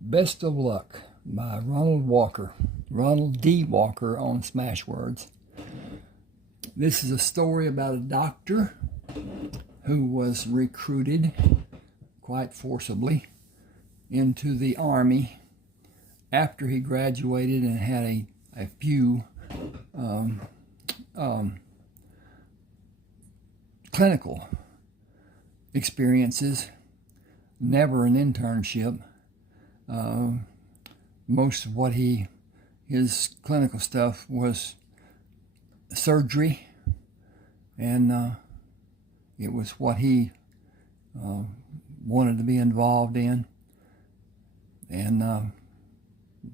Best of Luck by Ronald D. Walker on Smashwords. This is a story about a doctor who was recruited quite forcibly into the Army after he graduated and had a few clinical experiences, never an internship. Most of what his clinical stuff was surgery, and it was what he wanted to be involved in. And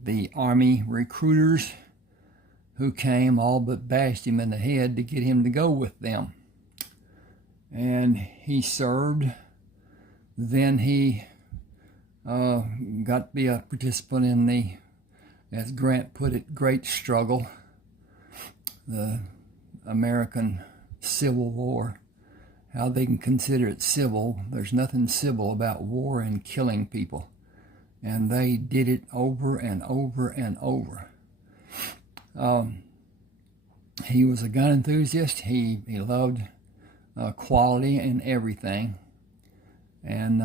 the Army recruiters who came all but bashed him in the head to get him to go with them. And he served. Then he got to be a participant in the, as Grant put it, great struggle, the American Civil War. How they can consider it civil. There's nothing civil about war and killing people. And they did it over and over and over. He was a gun enthusiast. He loved quality in everything. And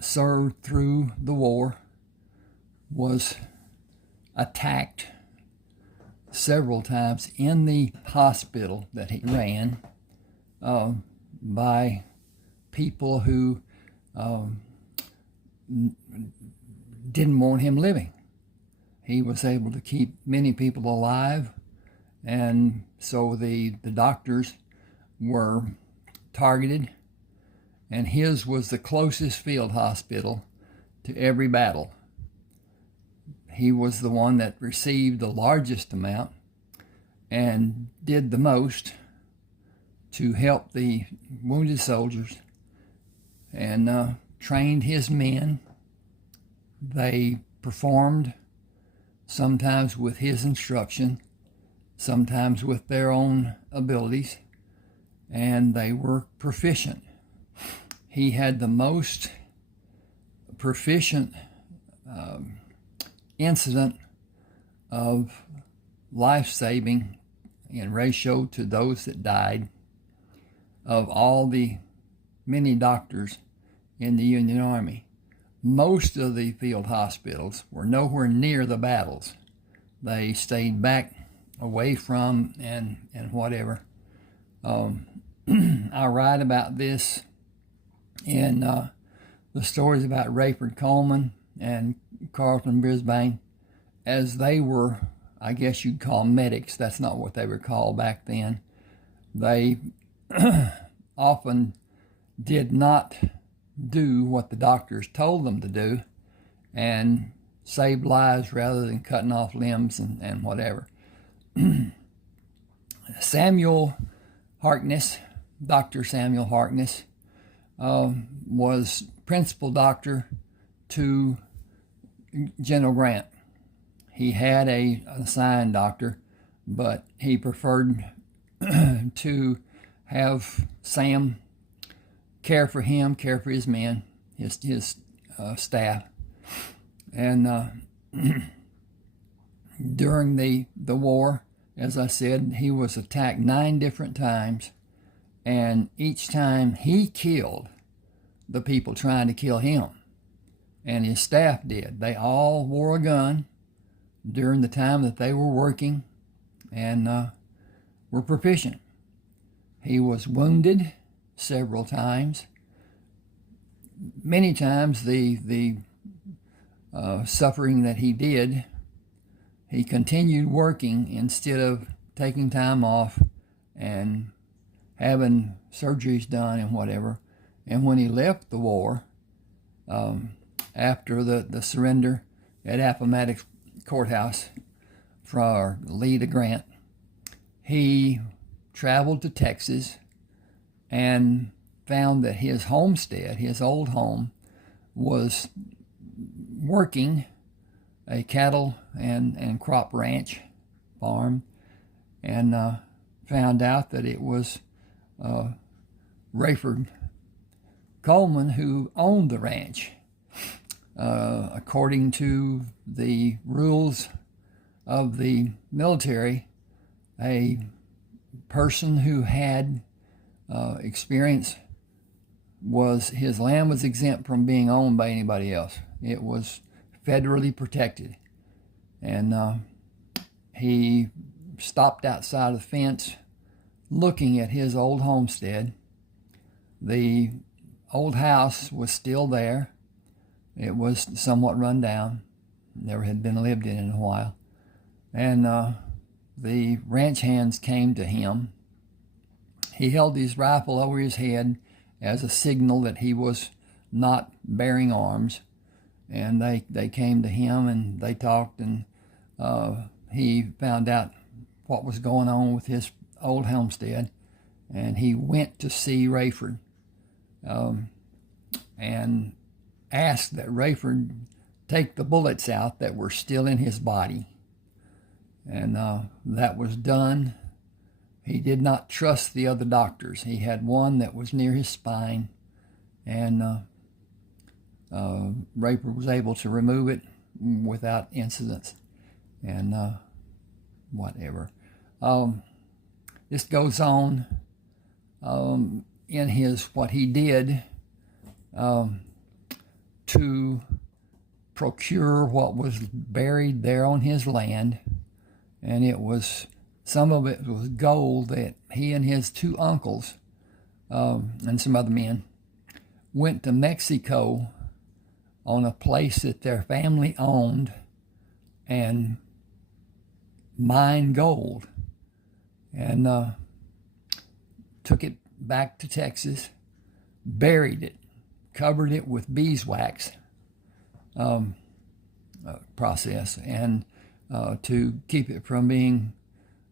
served through the war, was attacked several times in the hospital that he ran by people who didn't want him living. He was able to keep many people alive, and so the doctors were targeted, and his was the closest field hospital to every battle. He was the one that received the largest amount and did the most to help the wounded soldiers, and trained his men. They performed sometimes with his instruction, sometimes with their own abilities, and they were proficient. He had the most proficient incident of life-saving in ratio to those that died of all the many doctors in the Union Army. Most of the field hospitals were nowhere near the battles. They stayed back away from and whatever. I write about this in the stories about Rayford Coleman and Carlton Brisbane, as they were, I guess you'd call medics. That's not what they were called back then. They often did not do what the doctors told them to do and saved lives rather than cutting off limbs and whatever. Samuel Harkness, Dr. Samuel Harkness, was principal doctor to General Grant. He had an assigned doctor, but he preferred to have Sam care for him, care for his men, his staff. And during the war, as I said, he was attacked 9 different times, and each time he killed the people trying to kill him, and his staff did. They all wore a gun during the time that they were working, and were proficient. He was wounded several times. Many times the suffering that he did, he continued working instead of taking time off and having surgeries done and whatever. And when he left the war, after the surrender at Appomattox Courthouse for Lee to Grant, he traveled to Texas and found that his homestead, his old home, was working a cattle and crop ranch farm, and found out that it was Rayford Coleman who owned the ranch. according to the rules of the military, a person who had experience his land was exempt from being owned by anybody else. It was federally protected. And he stopped outside the fence looking at his old homestead. The old house was still there. It was somewhat run down. Never had been lived in a while. And the ranch hands came to him. He held his rifle over his head as a signal that he was not bearing arms. And they came to him and they talked, and he found out what was going on with his old homestead. And he went to see Rayford and asked that Rayford take the bullets out that were still in his body. And that was done. He did not trust the other doctors. He had one that was near his spine, and Rayford was able to remove it without incidents and whatever. This goes on in what he did to procure what was buried there on his land, and some of it was gold that he and his two uncles and some other men went to Mexico on a place that their family owned and mined gold, and took it back to Texas, buried it, covered it with beeswax process, and to keep it from being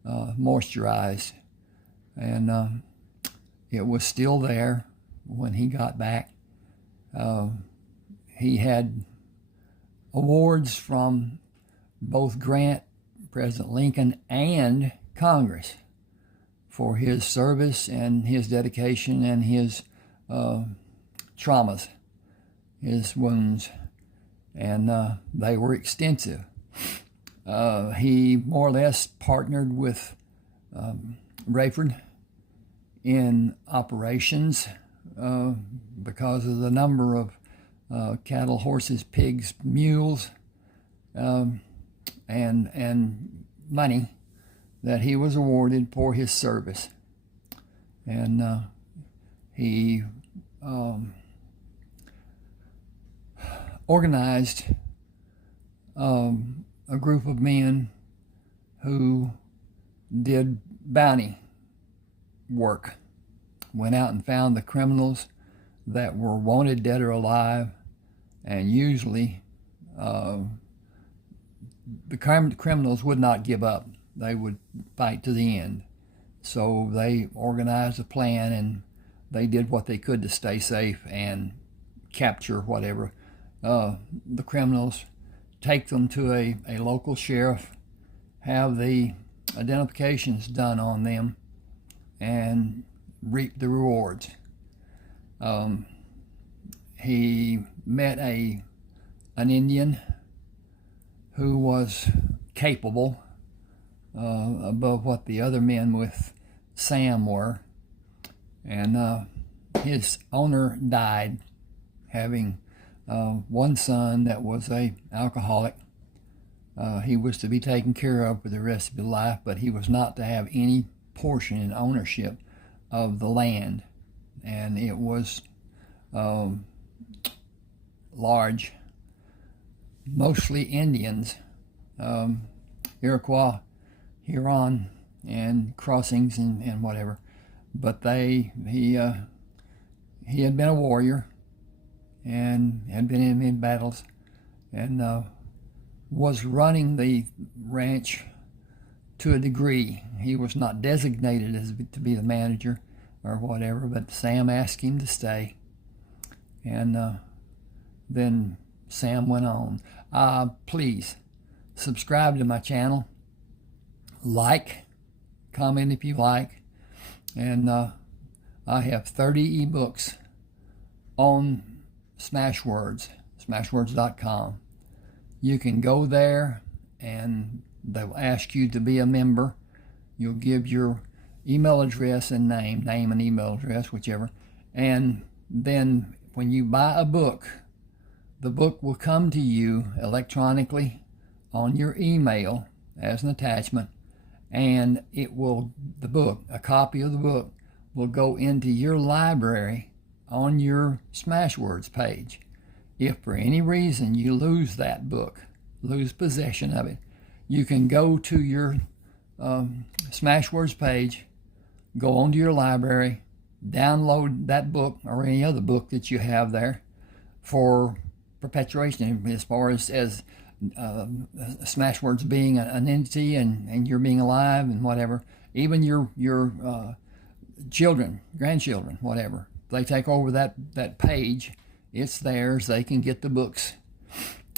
moisturized. And it was still there when he got back. He had awards from both Grant, President Lincoln, and Congress for his service and his dedication and his traumas, his wounds, and they were extensive. He more or less partnered with Rayford in operations because of the number of cattle, horses, pigs, mules, and money that he was awarded for his service. And he organized a group of men who did bounty work, went out and found the criminals that were wanted dead or alive, and usually the criminals would not give up. They would fight to the end. So they organized a plan, and they did what they could to stay safe and capture whatever the criminals, take them to a local sheriff, have the identifications done on them, and reap the rewards. He met an Indian who was capable above what the other men with Sam were, and his owner died, having one son that was a alcoholic. He was to be taken care of for the rest of his life, but he was not to have any portion in ownership of the land, and it was large, mostly Indians, Iroquois, Huron, and crossings and whatever. But he had been a warrior and had been in battles, and was running the ranch to a degree. He was not designated to be the manager or whatever, but Sam asked him to stay, and then Sam went on. Please subscribe to my channel, like, comment if you like, and I have 30 ebooks on smash words smashwords.com. You can go there and they'll ask you to be a member. You'll give your email address and name and email address, whichever. And then when you buy a book, the book will come to you electronically on your email as an attachment, and a copy of the book will go into your library on your Smashwords page. If for any reason you lose that book, lose possession of it, you can go to your Smashwords page, go onto your library, download that book or any other book that you have there for perpetuation, as far as Smashwords being an entity and you're being alive and whatever. Even your children, grandchildren, whatever, they take over that page, it's theirs. They can get the books,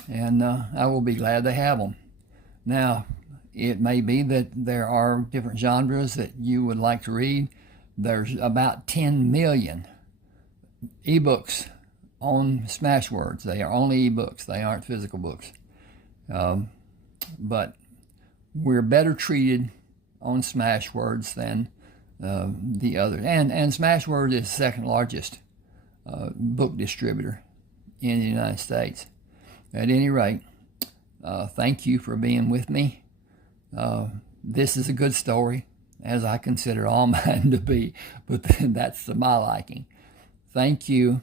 and I will be glad to have them. Now, it may be that there are different genres that you would like to read. There's about 10 million eBooks on Smashwords. They are only eBooks. They aren't physical books. But we're better treated on Smashwords than the other. And Smashwords is the second largest book distributor in the United States. At any rate, thank you for being with me. This is a good story, as I consider all mine to be, but that's to my liking. Thank you.